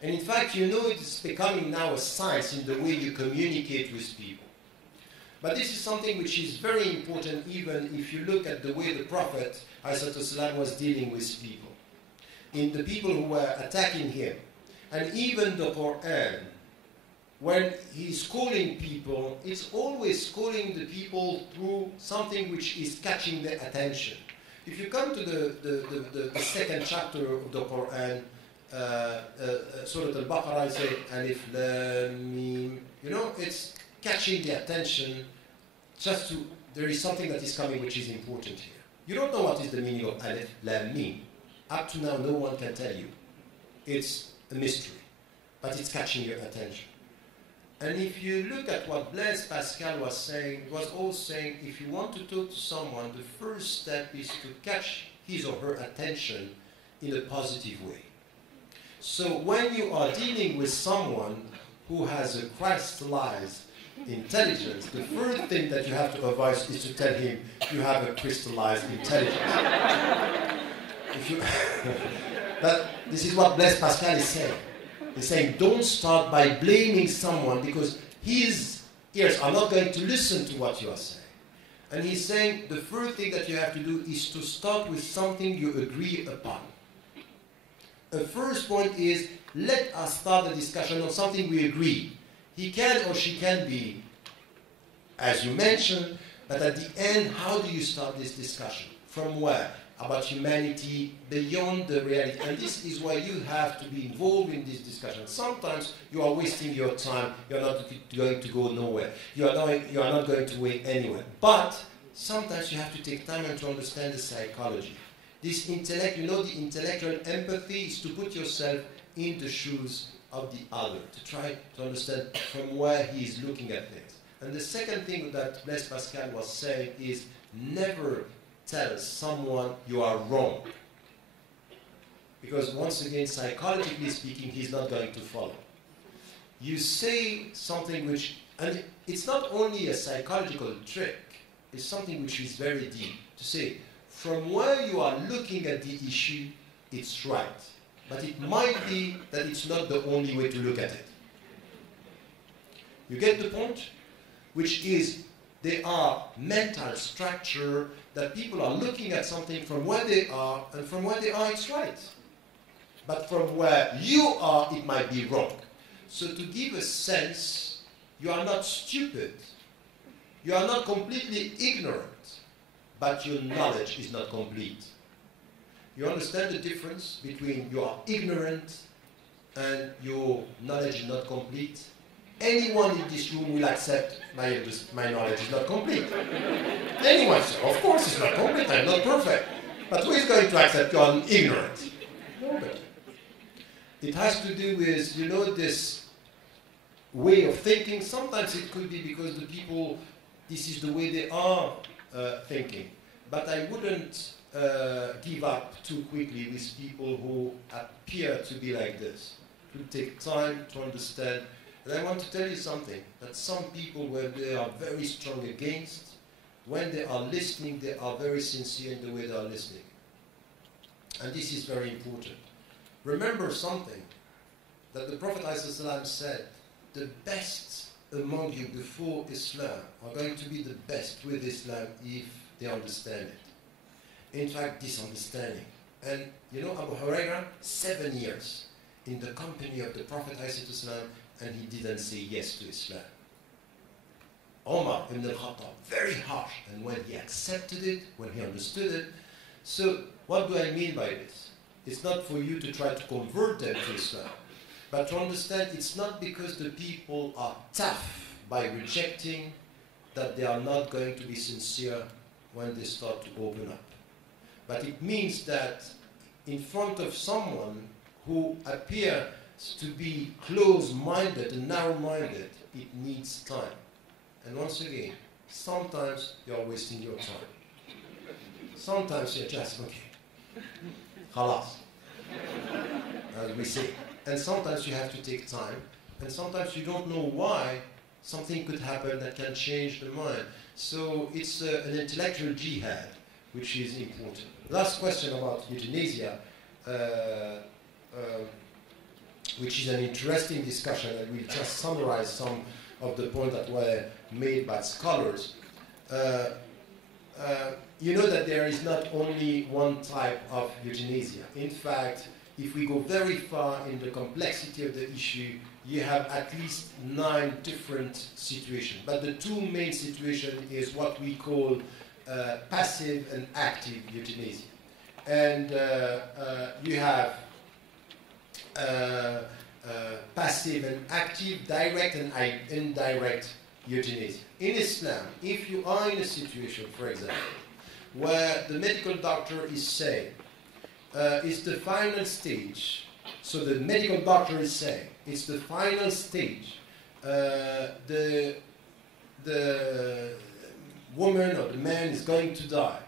And in fact, you know, it's becoming now a science in the way you communicate with people. But this is something which is very important even if you look at the way the Prophet ﷺ was dealing with people. In the people who were attacking him. And even the Quran, when he's calling people, it's always calling the people through something which is catching their attention. If you come to the second chapter of the Quran, Surah Al-Baqarah, I say, Alif, Lam, Mim, you know, it's catching the attention there is something that is coming which is important here. You don't know what is the meaning of Alif, Lam, Mim. Up to now, no one can tell you. It's a mystery, but it's catching your attention. And if you look at what Blaise Pascal was saying, it was all saying, if you want to talk to someone, the first step is to catch his or her attention in a positive way. So when you are dealing with someone who has a crystallized intelligence, the first thing that you have to advise is to tell him you have a crystallized intelligence. This is what Blaise Pascal is saying. He's saying don't start by blaming someone because his ears are not going to listen to what you are saying. And he's saying the first thing that you have to do is to start with something you agree upon. The first point is let us start a discussion on something we agree. He can or she can be, as you mentioned, but at the end, how do you start this discussion? From where? About humanity, beyond the reality. And this is why you have to be involved in this discussion. Sometimes you are wasting your time. You are not going to go nowhere. You are not going to wait anywhere. But sometimes you have to take time and to understand the psychology. This intellect, you know, the intellectual empathy is to put yourself in the shoes of the other, to try to understand from where he is looking at things. And the second thing that Blaise Pascal was saying is never tell someone you are wrong. Because once again, psychologically speaking, he's not going to follow. You say something which, and it's not only a psychological trick, it's something which is very deep. To say, from where you are looking at the issue, it's right. But it might be that it's not the only way to look at it. You get the point? which is they are mental structure that people are looking at something from where they are, and from where they are it's right. But from where you are, it might be wrong. So to give a sense, you are not stupid. You are not completely ignorant, but your knowledge is not complete. You understand the difference between you are ignorant and your knowledge is not complete? Anyone in this room will accept my knowledge is not complete. Anyone, sir, of course it's not complete, I'm not perfect. But who is going to accept you are ignorant? Nobody. It has to do with, you know, this way of thinking. Sometimes it could be because the people, this is the way they are thinking. But I wouldn't give up too quickly with people who appear to be like this. It will take time to understand. And I want to tell you something, that some people, where they are very strong against, when they are listening, they are very sincere in the way they are listening. And this is very important. Remember something, that the Prophet ﷺ said, the best among you before Islam are going to be the best with Islam if they understand it. In fact, this understanding. And you know, Abu Hurairah, 7 years in the company of the Prophet ﷺ, and he didn't say yes to Islam. Omar ibn al-Khattab, very harsh, and when he accepted it, when he understood it. So what do I mean by this? It's not for you to try to convert them to Islam, but to understand it's not because the people are tough by rejecting that they are not going to be sincere when they start to open up. But it means that in front of someone who appears to be close-minded and narrow-minded, it needs time. And once again, sometimes you are wasting your time. Sometimes you're just, okay, khalas, as we say. And sometimes you have to take time, and sometimes you don't know why something could happen that can change the mind. So it's an intellectual jihad, which is important. Last question about euthanasia, which is an interesting discussion, and we'll just summarize some of the points that were made by scholars. You know that there is not only one type of euthanasia. In fact, if we go very far in the complexity of the issue, you have at least 9 different situations. But the 2 main situations is what we call passive and active euthanasia. And you have passive and active, direct and indirect euthanasia. In Islam, if you are in a situation, for example, where the medical doctor is saying, it's the final stage, so the medical doctor is saying, it's the final stage, the woman or the man is going to die,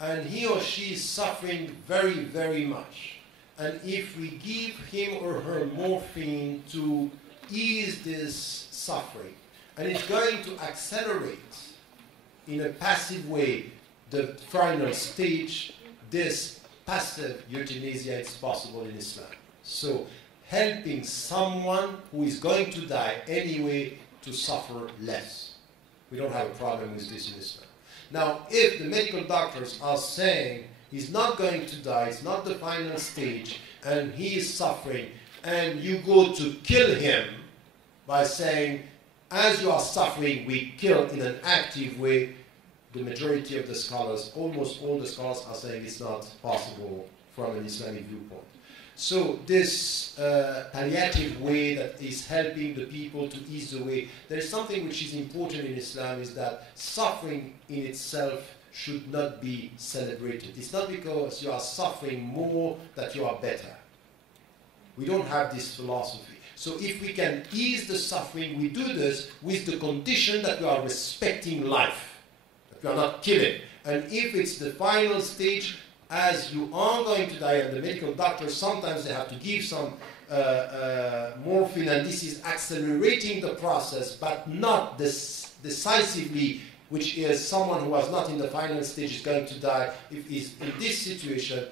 and he or she is suffering very, very much. And if we give him or her morphine to ease this suffering, and it's going to accelerate in a passive way the final stage, this passive euthanasia is possible in Islam. So helping someone who is going to die anyway to suffer less. We don't have a problem with this in Islam. Now, if the medical doctors are saying he's not going to die, it's not the final stage, and he is suffering, and you go to kill him by saying, as you are suffering, we kill in an active way, the majority of the scholars, almost all the scholars are saying it's not possible from an Islamic viewpoint. So this palliative way that is helping the people to ease the way, there is something which is important in Islam, is that suffering in itself should not be celebrated. It's not because you are suffering more that you are better. We don't have this philosophy. So if we can ease the suffering, we do this with the condition that we are respecting life, that we are not killing. And if it's the final stage, as you are going to die, and the medical doctors, sometimes they have to give some morphine, and this is accelerating the process, but not decisively, which is someone who was not in the final stage is going to die. If he's in this situation,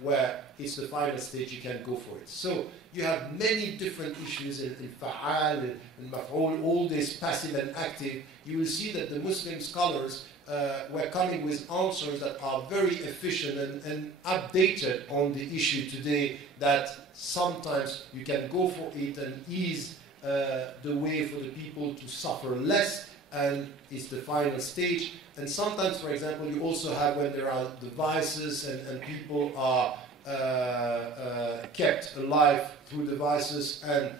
where it's the final stage, you can go for it. So you have many different issues in fa'al, in maf'ul, all this passive and active. You will see that the Muslim scholars were coming with answers that are very efficient and updated on the issue today, that sometimes you can go for it and ease the way for the people to suffer less, and it's the final stage. And sometimes, for example, you also have when there are devices and people are kept alive through devices, and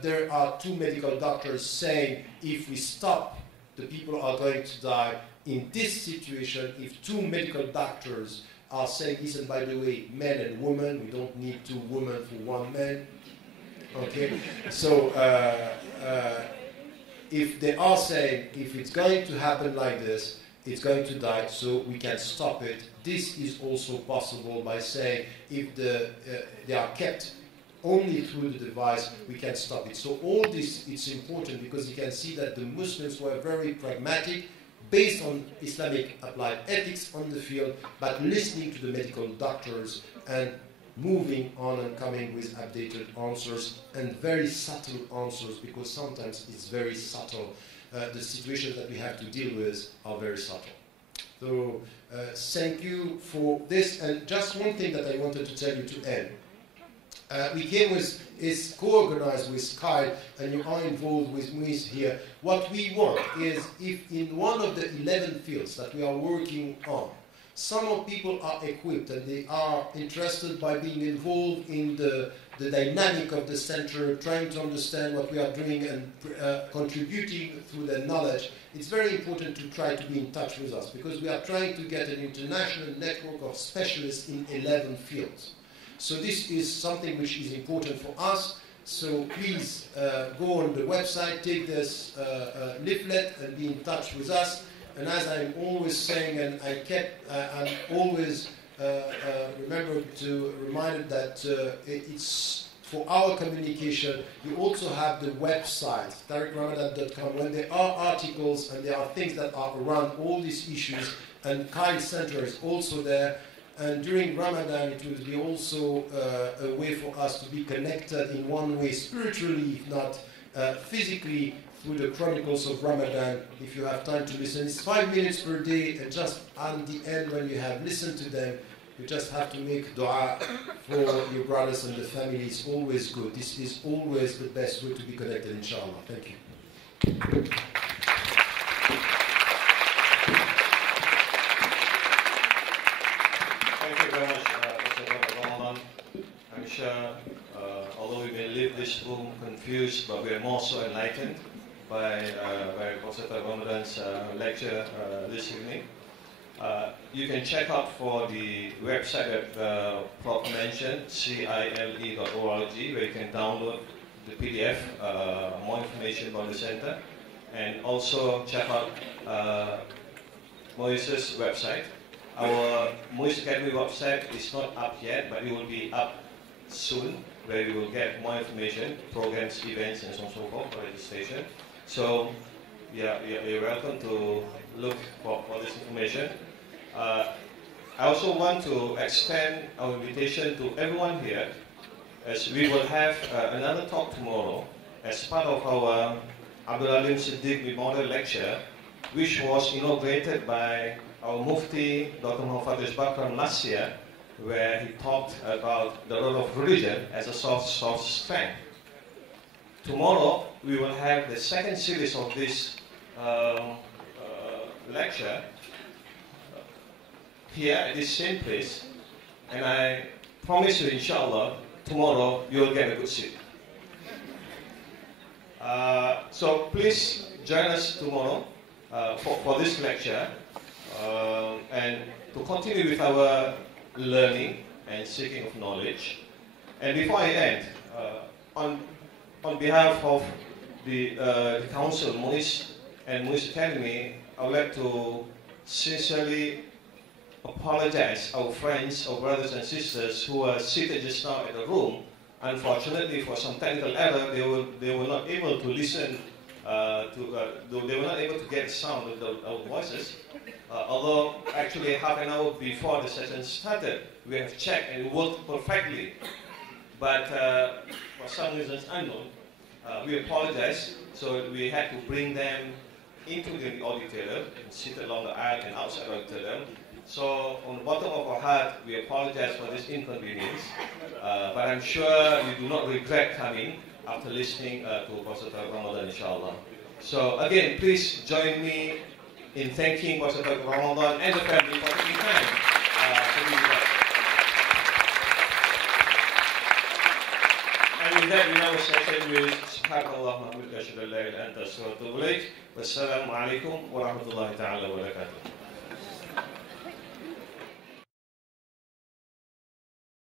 there are two medical doctors saying if we stop, the people are going to die. In this situation, if two medical doctors are saying, listen, by the way, men and women, we don't need two women for one man, okay? So if they are saying, if it's going to happen like this, it's going to die, so we can stop it. This is also possible by saying, if they are kept only through the device, we can stop it. So all this, it's important because you can see that the Muslims were very pragmatic, based on Islamic applied ethics on the field, but listening to the medical doctors and moving on and coming with updated answers and very subtle answers, because sometimes it's very subtle. The situations that we have to deal with are very subtle. So thank you for this. And just one thing that I wanted to tell you to end. We came with, is co-organized with Kyle, and you are involved with Muis here. What we want is, if in one of the 11 fields that we are working on, some of people are equipped and they are interested by being involved in the dynamic of the center, trying to understand what we are doing and contributing through their knowledge, it's very important to try to be in touch with us, because we are trying to get an international network of specialists in 11 fields. So this is something which is important for us. So please go on the website, take this leaflet and be in touch with us. And as I'm always saying, and I'm always remember to remind that it's for our communication. You also have the website, tariqramadan.com, when there are articles and there are things that are around all these issues, and Kyle Center is also there. And during Ramadan, it will be also a way for us to be connected in one way, spiritually, if not physically, through the chronicles of Ramadan. If you have time to listen, it's 5 minutes per day, and just at the end, when you have listened to them, you just have to make dua for your brothers and the family. It's always good. This is always the best way to be connected, inshallah. Thank you. I'm sure, although we may leave this room confused, but we are more so enlightened by Professor Ramadan's lecture this evening. You can check out for the website that Prof mentioned, cile.org, where you can download the PDF, more information about the center, and also check out Moise's website. Our Moise Academy website is not up yet, but it will be up soon, where you will get more information, programs, events, and so on and so forth for registration. So, yeah, you're welcome to look for this information. I also want to extend our invitation to everyone here, as we will have another talk tomorrow as part of our Abdul Alim Siddiq Memorial Lecture, which was inaugurated by our Mufti, Dr. Muhammad Bakran, last year, where he talked about the role of religion as a source of strength. Tomorrow, we will have the second series of this lecture here at this same place, and I promise you, inshallah, tomorrow you'll get a good seat. So please join us tomorrow for this lecture, and to continue with our learning and seeking of knowledge. And before I end, on behalf of the Council, Moise and Moise Academy, I would like to sincerely apologize our friends, our brothers and sisters who are seated just now in the room. Unfortunately, for some technical error, they were not able to listen they were not able to get the sound of our voices. Although actually half an hour before the session started, we have checked and it worked perfectly. But for some reasons unknown, we apologize. So we had to bring them into the auditorium and sit along the aisle and outside the auditorium. So on the bottom of our heart, we apologize for this inconvenience. But I'm sure you do not regret coming after listening to Pastor Ramadan, inshallah. So again, please join me in thanking Pastor Ramadan and the family for taking time to be with us. And with that, we now session with Subhanallah wa bihamdihi ashhadu an la ilaha illa anta astaghfiruka wa atubu ilaik. Wassalamu alaikum wa rahmatullahi ta'ala wa barakatuh.